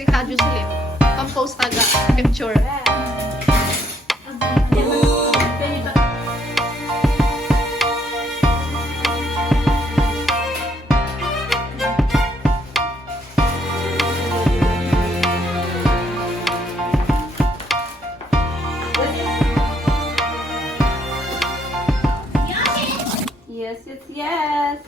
si Kadyo Slim. Compose taga picture. Yes, yes, yes.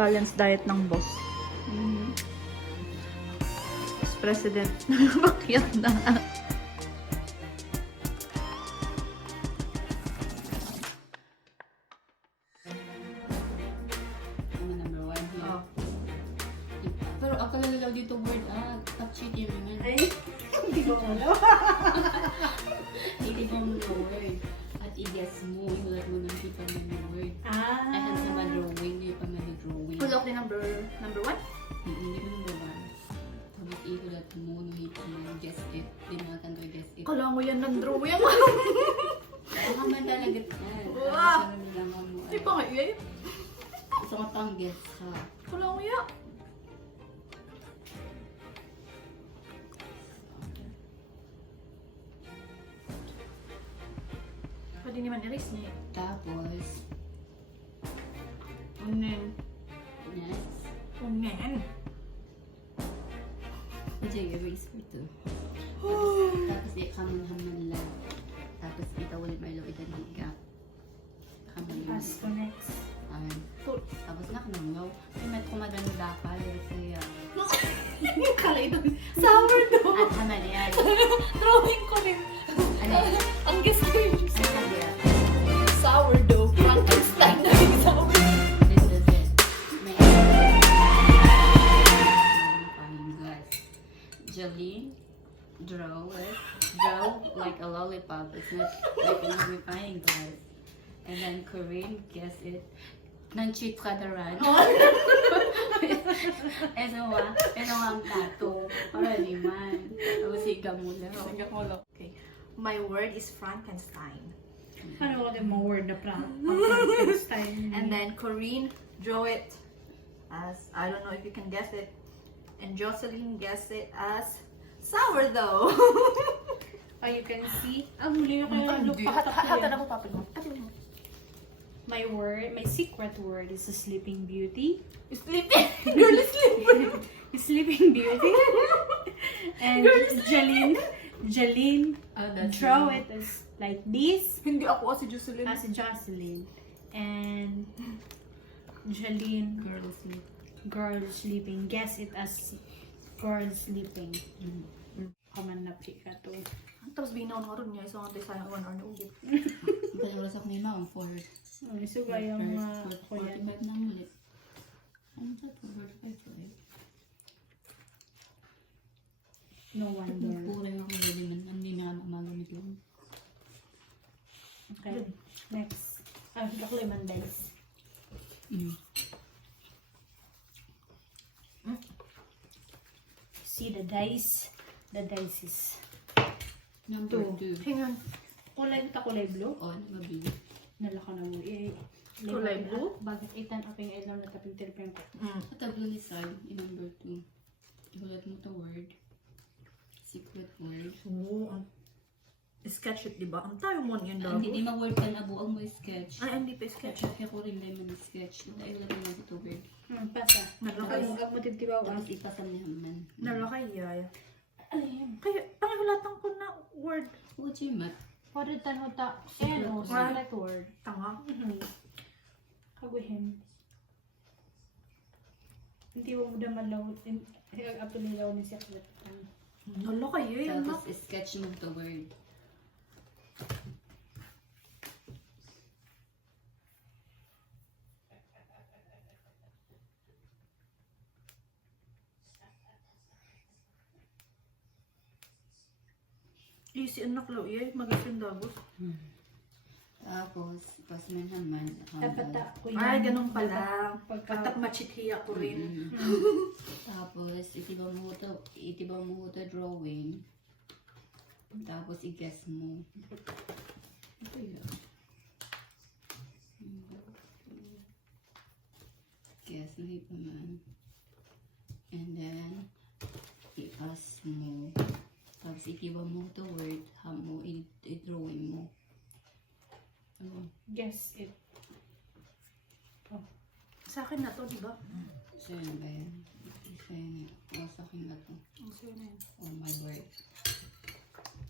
Balanced diet ng boss. Boss President. Bakit na? Ano number 1 here? Oh. Pero ako lalalaw dito word, top chicken naman. Ay, hindi ko alam. Hindi mo na word. At i-guess mo, ihulat mo ng kita mo ng word. Ah. Ay, sa ma-drawing, hindi pa ma-drawing. Hulok din number 1? Hindi mo number 1. Tapos ihulat mo, nuhita mo, guess it. Hindi mo natanto guess it. Kala mo yan ng drawing. Baka man talaga yan. Wow. Parang nilaman mo. Ay, pa nga yan. Gusto ko pang guess ha. Kala mo yan. Pwede naman erase niya. Tapos, Unen. next. Unen. Ito erase mo ito. Tapos haman lang. Tapos ito ulit Marlo, ito higa. Haman lang. Pass ko next. Ayan. Tapos nakananglaw. Ay, may kumadano dapat. Kaya, Kala ito. Sourdough. at haman yan. Drawing ko rin. Ano? Ang guess ko yun. Ano sabi yan? Sourdough. Frankenstein na yung sourdough. This is it. May fine glass. Jolene, draw like a lollipop. It's not like a magnifying glass. And then Corinne, guess it. Nang-cheat ka na rin. Ito ang tato. Para naman. Tapos higa mo lang. Okay. My word is Frankenstein. Ano ko din mga word na Frankenstein? And then Corinne, draw it as, I don't know if you can guess it. And Jocelyn, guess it as sourdough. Oh, you can see. Ang huli ko yung look Hatan ako papel mo. My word, my secret word is a sleeping beauty. Sleeping. Girl is sleeping. Sleeping beauty. And Jaline, draw it as like this. Hindi ako si Jocelyn. As Jocelyn. And Jaline, girl sleeping. Guess it as girl sleeping. Kaman na pika to. Tapos binaw nga ron niya. Isang antay sayang 1 hour na ugit. Kaya oras ako may mga 4. So gaya mga 45 kuya. na ulit. Ano ba ito? 45 ulit. No wonder. Nagpuring ako dali man. Hindi na magamit lang. Okay. Next. Ako lemon dice. See the dice. The dice is Number Two. 2. Hingan. kulay blue. O, nagabili. Nalako na mo. Kulay blue? Bakit itan aping ilaw na taping tilpeng ko. Katablo ni Sal, number 2. Ihulat mo to word. Secret word. Oo. Sketch it, diba? Ang tayo mo niyan daw. Hindi ma-word ka na buong mo sketch. Ay, hindi pa sketch. Kaya ko rin na yung sketch. Ihulat mo dito word. Pasa. Nalakay. Ang matitibaw. Tapos ipasam niya man. Nalakay, yaya. Ano yun? Kaya, pangihulatan ko na word. Ujimat. Pwede tanhota. Ano? Secret word. Tanga. Kaguhin. Hindi mo muda malaw. Apil nilaw ni siya. Hala kayo yun, ma. Tapos sketch mo the word. Easy ang naklaw iya. Mag-isip dagos. Tapos, pas man naman. Dapat ako yun. Ay, ganun pala. Pagka- Patak machithiya ko rin. Tapos, itiba mo ito drawing. Tapos, i-guess mo. Ito yun. Guess mo ito man. And then, i-ask mo. Tapos, itiba mo ito word. Hamo, i-drawing mo. Guess it. Sa akin na to, di ba? So, yun ba yan? So, yun. O, sa akin na to. So, yun na yun. Oh, my word.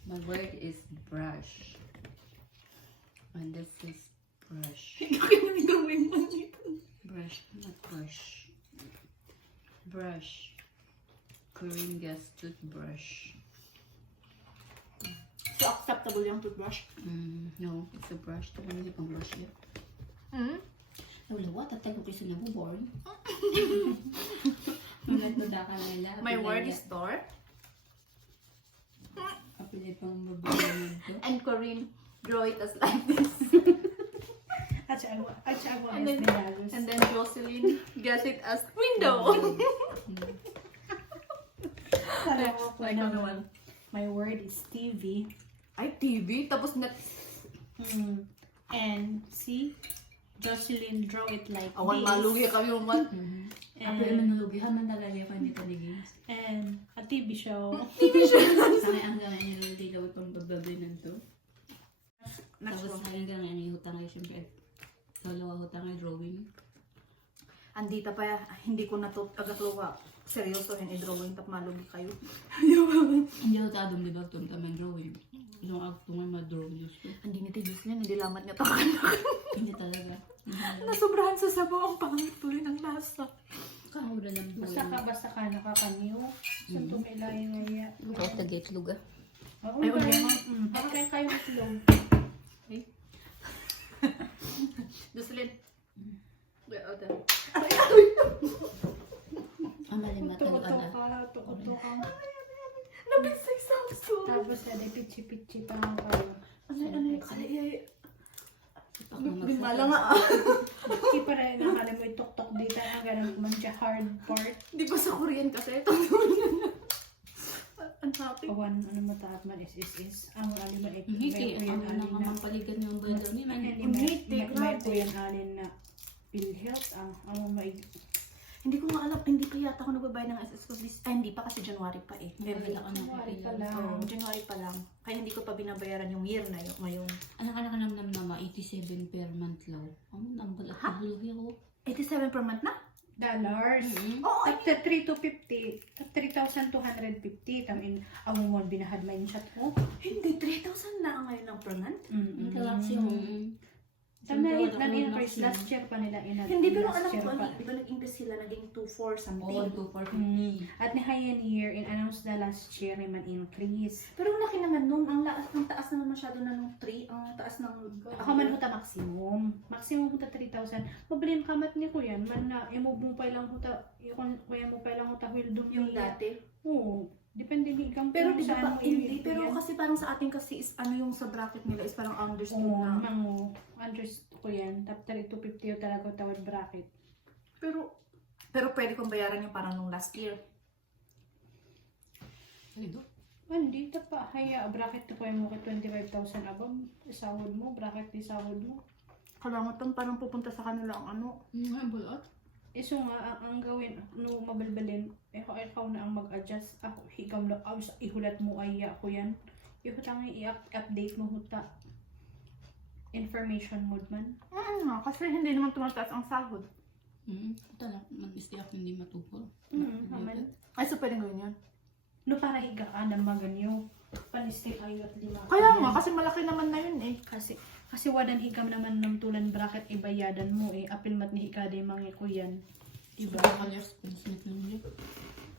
My word is brush. And this is brush. Hindi ko na gawin mo dito. Brush, not brush. Brush. Korean gas toothbrush. So, acceptable yung toothbrush? No, it's a brush. Ito mo hindi pang brush yun. Wala, tatay ko kasi nabuborn. Manat-nada ka nila. My word is store. Apilay pang babuborn ito. And Corinne, draw it as like this. At siya ako And then- as medallos. And then Jocelyn, guess it as window. Parang ako Like naman. ano one? My word is TV. Ay, TV. Tapos net. And see, Jocelyn draw it like Awan this. malugi kami yung man. Apilay And, manulugihan man talaga yung kanita ni Games. and a TV show. Sanay ang gawin niyo hindi daw itong bababay nito. Next Tapos one. ngayon ka nga hutang ay siyempre. Dalawa hutang ay drawing. Andita pa, hindi ko na to agatuwa. Seryoso yun, i-drawing tap malugi kayo. Hindi ako tadong di ba itong tamang drawing. Yung agtong ay ma-drawing gusto. Hindi ni Tijus niya, hindi lamat niya takan. Hindi talaga. Nasobrahan sa sabaw, ang pangit po rin ang lasa. Kahura lang Basta ka nakakaniw. Sa tumilayo ngaya. Kahit nag-itlog ah. Oo, Ay, parang, okay. parang kayo itlog. Jocelyn. Wait, ate. Ang malimata Tuto na. ka, tuto ka. Nabisay sa aso. Tapos sa pichi-pichi pa nga kayo. Ay. Ako na Bimala magsasama. nga. Hindi pa rin nakala mo itok-tok dito. Ang ganang man siya hard part. Di ba sa Korean kasi ito? Ang happy. Awan, ano mataat man is. Ang aliman ay Hindi, may ang kuyan alin na. paligan yung banda ni man. May kuyan alin na PhilHealth. Ang may Hindi ko nga alam, hindi pa yata ako nagbabayad ng SS ko. Ay, hindi pa kasi January pa eh. Wala ka na January pa kapila. lang. January pa lang. Kaya hindi ko pa binabayaran yung year na yun ngayon. Anak-anak nam nama 87 per month law. Ang nambal at nahulugi ako. 87 per month na? dollars. Oo, ay. After 3,250, 3,250. Tamin, ang mo binahad man shot ko. Hindi, 3,000 na ngayon lang per month. Ang galaxy yung... Tama na in-increase last year pa nila Hindi, pero last alam year ko, pa. di ba nag-increase sila, naging 2,4 something. Oo, 2,450. At ni Hayan year, in-announce na last year may man increase. Pero ang laki naman nun, ang taas naman masyado na nung 3, ang taas ng... Ako man huta maximum. Maximum huta 3,000. Mabalin kamat ni Kuya, man na i-move mo pa lang huta, kuya mo pa lang huta will do Yung dati. Oo. Depende ni ikang Pero di saan ba, mo hindi. i- Pero yan. kasi parang sa atin kasi is ano yung sa bracket nila is parang understood Oo, na. mango. Understood ko yan. Top 250 yung talaga tawad bracket. Pero pwede kong bayaran yung parang nung last year. Hindi, ito pa. Haya, bracket to kuya mo kay 25,000 abang. Isahod mo, bracket isahod mo. Kalangotan parang pupunta sa kanila ang ano. Bulat? Iso nga, ang gawin, no mabalbalin, ikaw na ang mag-adjust. Ako, ikaw na, ihulat mo ay ako yan. Ihutang i-update mo huta. Information mode man. Nga, kasi hindi naman tumataas ang sahod. Ito lang, mag-stay ako hindi matupol. Naman. Ay, so pwedeng gawin yun. No, para higa ka na maganyo. Panistik ayo at lima. Kaya nga, kasi malaki naman na yun eh. Kasi wadan higam naman ng tulan bracket ibayadan mo eh. Apil mat ni hikaday mangi kuyan. Diba? Responsibility lang.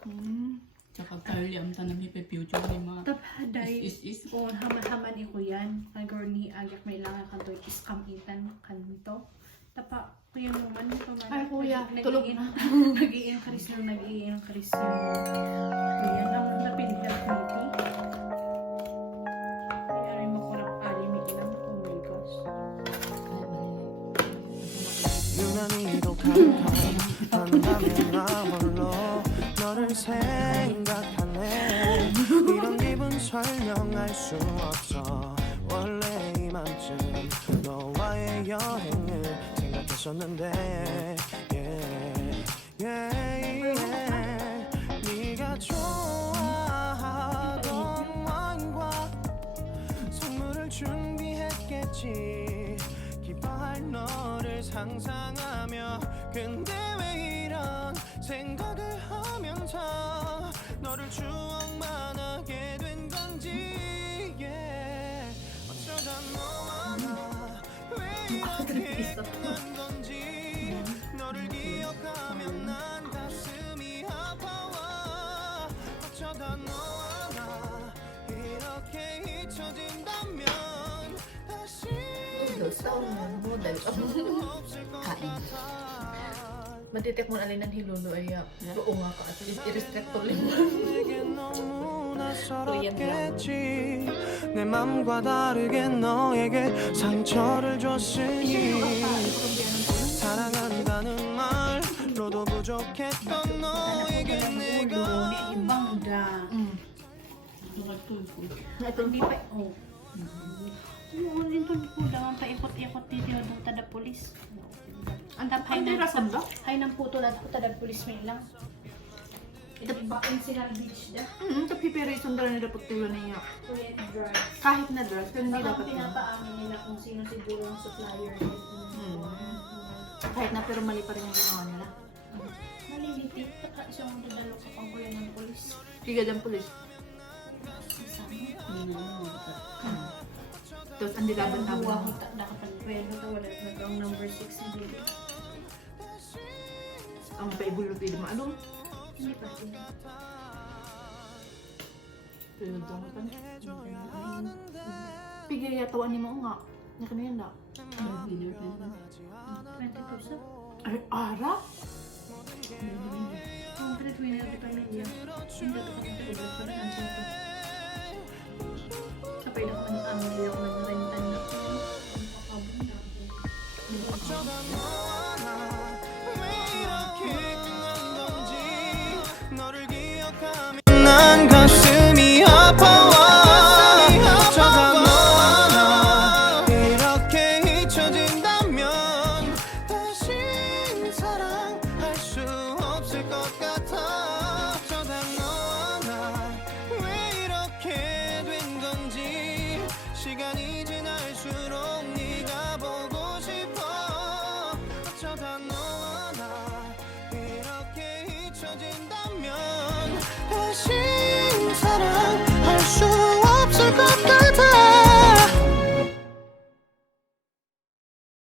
Hmm. Tsaka Carly ang tanang future ni mga Tapaday. is. O haman-haman iko yan. Agor ni agak may lang kanto iskam itan kanto. Tapa kuya mo man ito man. Ay, kuya, tulog na. Nag-iin karis na nag-iin karis yan. Kuya ang napili health meeting. Kaya rin makurap ali may ilang. Oh my gosh. 유난히도 캄캄한다면 나 홀로 너를 생각하네 이런 기분 설명할 수 없어 원래 이맘쯤 너와의 여행을 생각했었는데 yeah, yeah, yeah. 네가 좋아하던 와인과 선물을 준비했겠지 기뻐할 너를 상상하며 근데 왜 이런 생각을 하면서 너를 추억만 하게 된 건지 yeah. 어쩌다 너와 나왜 이렇게 난 건지 너를 기억하면 난 가슴이 아파와 어쩌다 너와 나 이렇게 잊혀진다면 다시 싸unan mo dahil kain. Matitik mo alin ng hilulo ay oo nga ka at i-restrict to lang. 내게 너무나 서럽겠지 내 맘과 다르게 너에게 상처를 줬으니 사랑한다는 말로도 부족했던 너에게 내가 Ibang da. Ito Hindi pa, oh. Oo, dito po lang, paikot-ikot dito doon tada polis. Ang tapay Ang tirasan ba? Hay ng puto na po tada polis may lang. Ito ba ang sila beach da? Tapi pero isang dala nila putilo niya. Kuya drugs. Kahit na drugs, pero hindi Baka dapat yun. pinapaamin nila kung sino siguro ang supplier. Kahit na pero mali pa rin yung ginawa nila. Malilitit. Baka siyang dadalo sa pangkuyan ng polis. Kiga dyan pulis. Tapos ang dilaban Buwa ko namin. nakapagpwelo to wala nagawang number 6 hindi. Ang paibulot din maalong. Hindi pa sila. Pero doon ka na. Pigay yatawan ni mo nga. Nakano yan na. 20,000? Ay, ara? Ang breadwinner di pamilya. Hindi ito kami ito. Ang sito. Kapay na kami ang hindi ako nagrentan na. 어쩌다 너와 나왜 이렇게